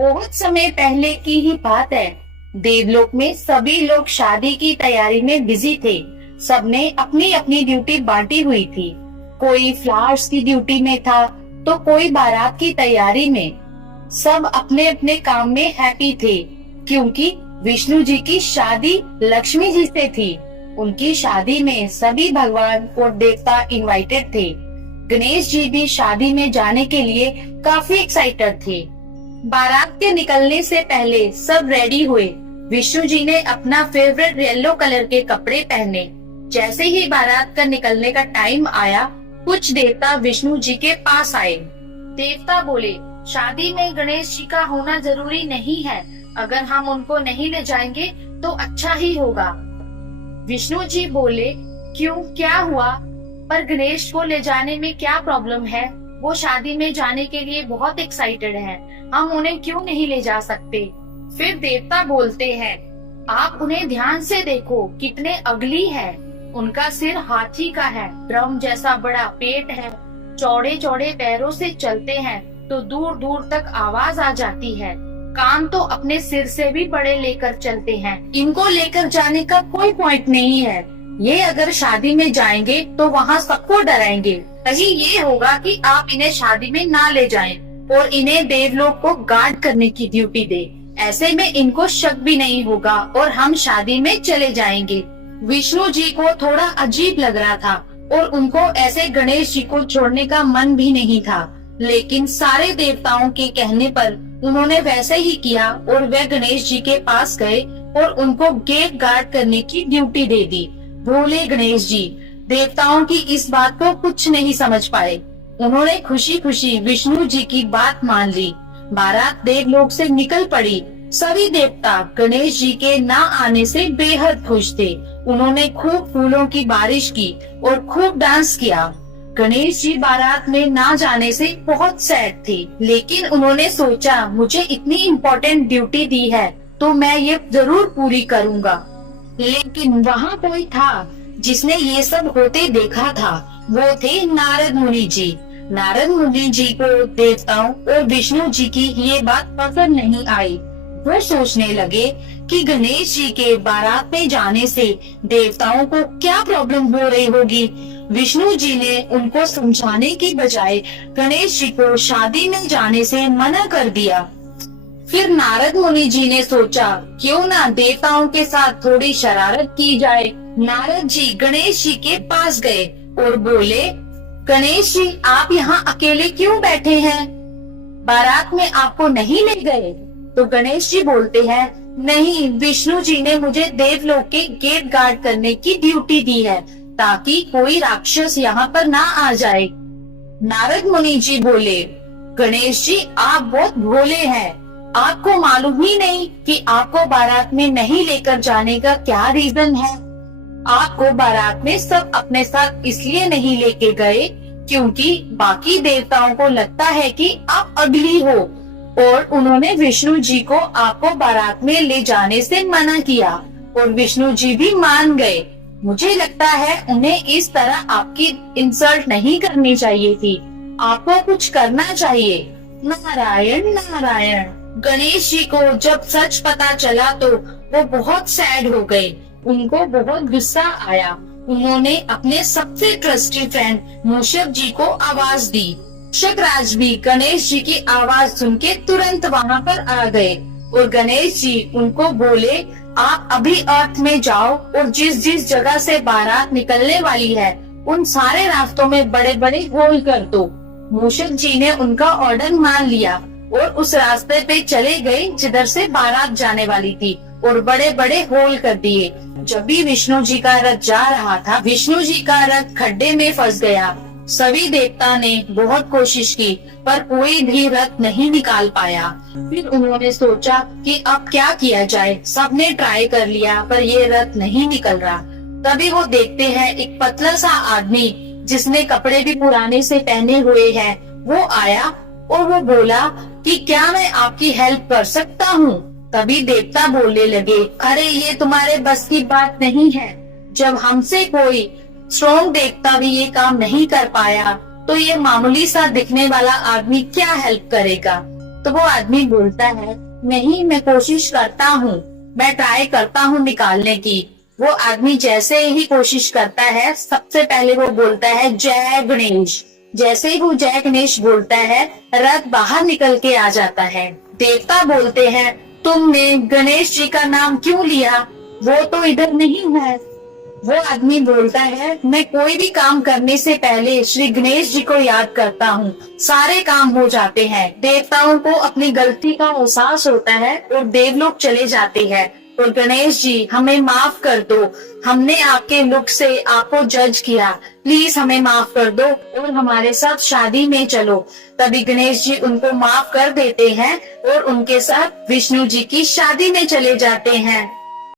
बहुत समय पहले की ही बात है। देवलोक में सभी लोग शादी की तैयारी में बिजी थे। सबने अपनी अपनी ड्यूटी बांटी हुई थी। कोई फ्लावर्स की ड्यूटी में था तो कोई बारात की तैयारी में। सब अपने अपने काम में हैप्पी थे क्योंकि विष्णु जी की शादी लक्ष्मी जी से थी। उनकी शादी में सभी भगवान और देवता इनवाइटेड थे। गणेश जी भी शादी में जाने के लिए काफी एक्साइटेड थे। बारात के निकलने से पहले सब रेडी हुए। विष्णु जी ने अपना फेवरेट येलो कलर के कपड़े पहने। जैसे ही बारात का निकलने का टाइम आया, कुछ देवता विष्णु जी के पास आए। देवता बोले, शादी में गणेश जी का होना जरूरी नहीं है। अगर हम उनको नहीं ले जाएंगे तो अच्छा ही होगा। विष्णु जी बोले, क्यों, क्या हुआ? पर गणेश को ले जाने में क्या प्रॉब्लम है? वो शादी में जाने के लिए बहुत एक्साइटेड हैं। हम उन्हें क्यों नहीं ले जा सकते? फिर देवता बोलते हैं, आप उन्हें ध्यान से देखो, कितने अगली है। उनका सिर हाथी का है, ड्रम जैसा बड़ा पेट है, चौड़े चौड़े पैरों से चलते हैं तो दूर दूर तक आवाज आ जाती है। कान तो अपने सिर से भी बड़े लेकर चलते हैं। इनको लेकर जाने का कोई पॉइंट नहीं है। ये अगर शादी में जाएंगे तो वहाँ सबको डराएंगे। कहीं ये होगा कि आप इन्हें शादी में ना ले जाएं और इन्हें देवलोक को गार्ड करने की ड्यूटी दे। ऐसे में इनको शक भी नहीं होगा और हम शादी में चले जाएंगे। विष्णु जी को थोड़ा अजीब लग रहा था और उनको ऐसे गणेश जी को छोड़ने का मन भी नहीं था, लेकिन सारे देवताओं के कहने पर उन्होंने वैसे ही किया और वे गणेश जी के पास गए और उनको गेट गार्ड करने की ड्यूटी दे दी। भोले गणेश जी देवताओं की इस बात को कुछ नहीं समझ पाए। उन्होंने खुशी खुशी विष्णु जी की बात मान ली। बारात देवलोक से निकल पड़ी। सभी देवता गणेश जी के ना आने से बेहद खुश थे। उन्होंने खूब फूलों की बारिश की और खूब डांस किया। गणेश जी बारात में ना जाने से बहुत सैड थे, लेकिन उन्होंने सोचा, मुझे इतनी इम्पोर्टेंट ड्यूटी दी है तो मैं ये जरूर पूरी करूँगा। लेकिन वहाँ कोई था जिसने ये सब होते देखा था। वो थे नारद मुनि जी। नारद मुनि जी को देवताओं और विष्णु जी की ये बात पसंद नहीं आई। वो सोचने लगे कि गणेश जी के बारात में जाने से देवताओं को क्या प्रॉब्लम हो रही होगी। विष्णु जी ने उनको समझाने की बजाय गणेश जी को शादी में जाने से मना कर दिया। फिर नारद मुनि जी ने सोचा, क्यों ना देवताओं के साथ थोड़ी शरारत की जाए। नारद जी गणेश जी के पास गए और बोले, गणेश जी आप यहाँ अकेले क्यों बैठे हैं? बारात में आपको नहीं ले गए? तो गणेश जी बोलते हैं, नहीं, विष्णु जी ने मुझे देवलोक के गेट गार्ड करने की ड्यूटी दी है ताकि कोई राक्षस यहाँ पर ना आ जाए। नारद मुनि जी बोले, गणेश जी आप बहुत भोले हैं। आपको मालूम ही नहीं कि आपको बारात में नहीं लेकर जाने का क्या रीजन है। आपको बारात में सब अपने साथ इसलिए नहीं लेके गए क्योंकि बाकी देवताओं को लगता है कि आप अगली हो और उन्होंने विष्णु जी को आपको बारात में ले जाने से मना किया और विष्णु जी भी मान गए। मुझे लगता है उन्हें इस तरह आपकी इंसल्ट नहीं करनी चाहिए थी। आपको कुछ करना चाहिए। नारायण नारायण। गणेश जी को जब सच पता चला तो वो बहुत सैड हो गए। उनको बहुत गुस्सा आया। उन्होंने अपने सबसे ट्रस्टी फ्रेंड मूषक जी को आवाज दी। मूषकराज भी गणेश जी की आवाज सुन के तुरंत वहाँ पर आ गए और गणेश जी उनको बोले, आप अभी अर्थ में जाओ और जिस जिस जगह से बारात निकलने वाली है उन सारे रास्तों में बड़े बड़े होल कर दो। मूषक जी ने उनका ऑर्डर मान लिया और उस रास्ते पे चले गए जिधर से बारात जाने वाली थी और बड़े बड़े होल कर दिए। जब भी विष्णु जी का रथ जा रहा था, विष्णु जी का रथ खड्डे में फंस गया। सभी देवता ने बहुत कोशिश की पर कोई भी रथ नहीं निकाल पाया। फिर उन्होंने सोचा कि अब क्या किया जाए। सबने ट्राई कर लिया पर ये रथ नहीं निकल रहा। तभी वो देखते हैं एक पतला सा आदमी जिसने कपड़े भी पुराने से पहने हुए हैं, वो आया और वो बोला कि क्या मैं आपकी हेल्प कर सकता हूँ। तभी देवता बोलने लगे, अरे ये तुम्हारे बस की बात नहीं है। जब हमसे कोई स्ट्रॉन्ग देवता भी ये काम नहीं कर पाया तो ये मामूली सा दिखने वाला आदमी क्या हेल्प करेगा। तो वो आदमी बोलता है, नहीं मैं कोशिश करता हूँ, मैं ट्राई करता हूँ निकालने की। वो आदमी जैसे ही कोशिश करता है, सबसे पहले वो बोलता है जय गणेश। जैसे ही वो जय गणेश बोलता है, रथ बाहर निकल के आ जाता है। देवता बोलते हैं, तुमने गणेश जी का नाम क्यों लिया, वो तो इधर नहीं है। वो आदमी बोलता है, मैं कोई भी काम करने से पहले श्री गणेश जी को याद करता हूँ, सारे काम हो जाते हैं। देवताओं को अपनी गलती का एहसास होता है और देवलोक चले जाते हैं। और गणेश जी हमें माफ कर दो, हमने आपके लुक से आपको जज किया, प्लीज हमें माफ कर दो और हमारे साथ शादी में चलो। तभी गणेश जी उनको माफ कर देते हैं और उनके साथ विष्णु जी की शादी में चले जाते हैं।